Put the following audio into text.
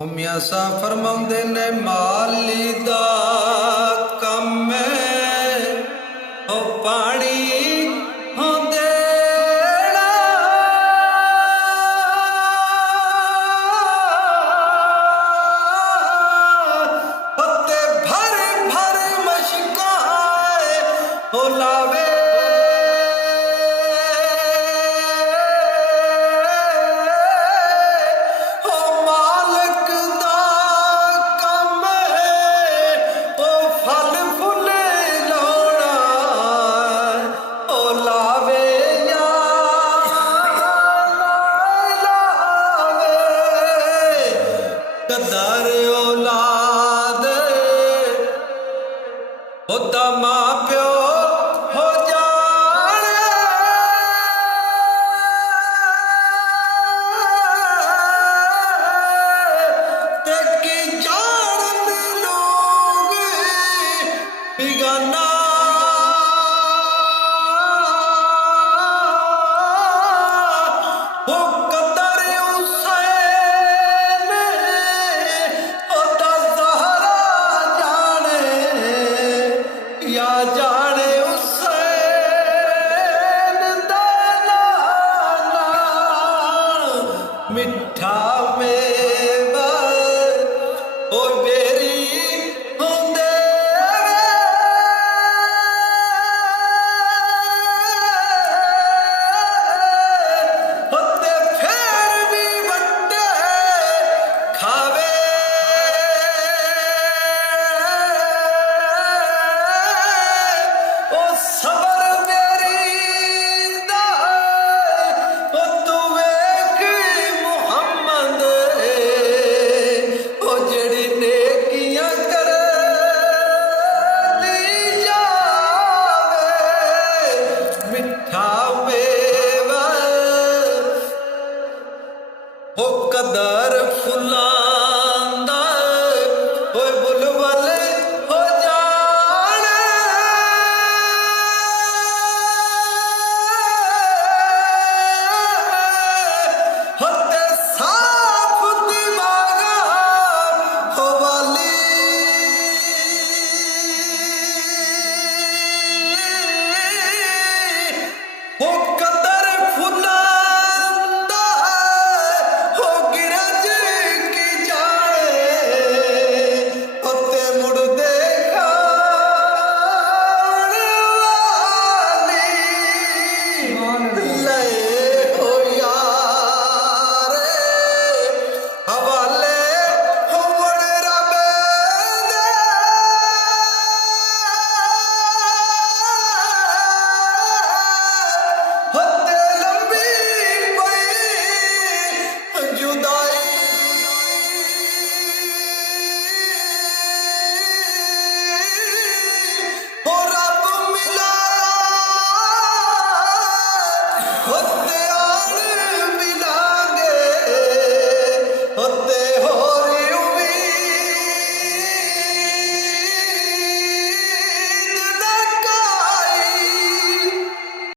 मियां साहब फरमाउंदे ने माली दा कम ओ पानी हो देना पत्ते भर भर मशकाए हो लावे कदर औलाद होता मां प्यो हो जाने ते की जान लोग बिगाना जाने हुसैन दाना मिठा मेवा ओ बेरी होंदे होते फिर भी बट्टे खावे कदर फुला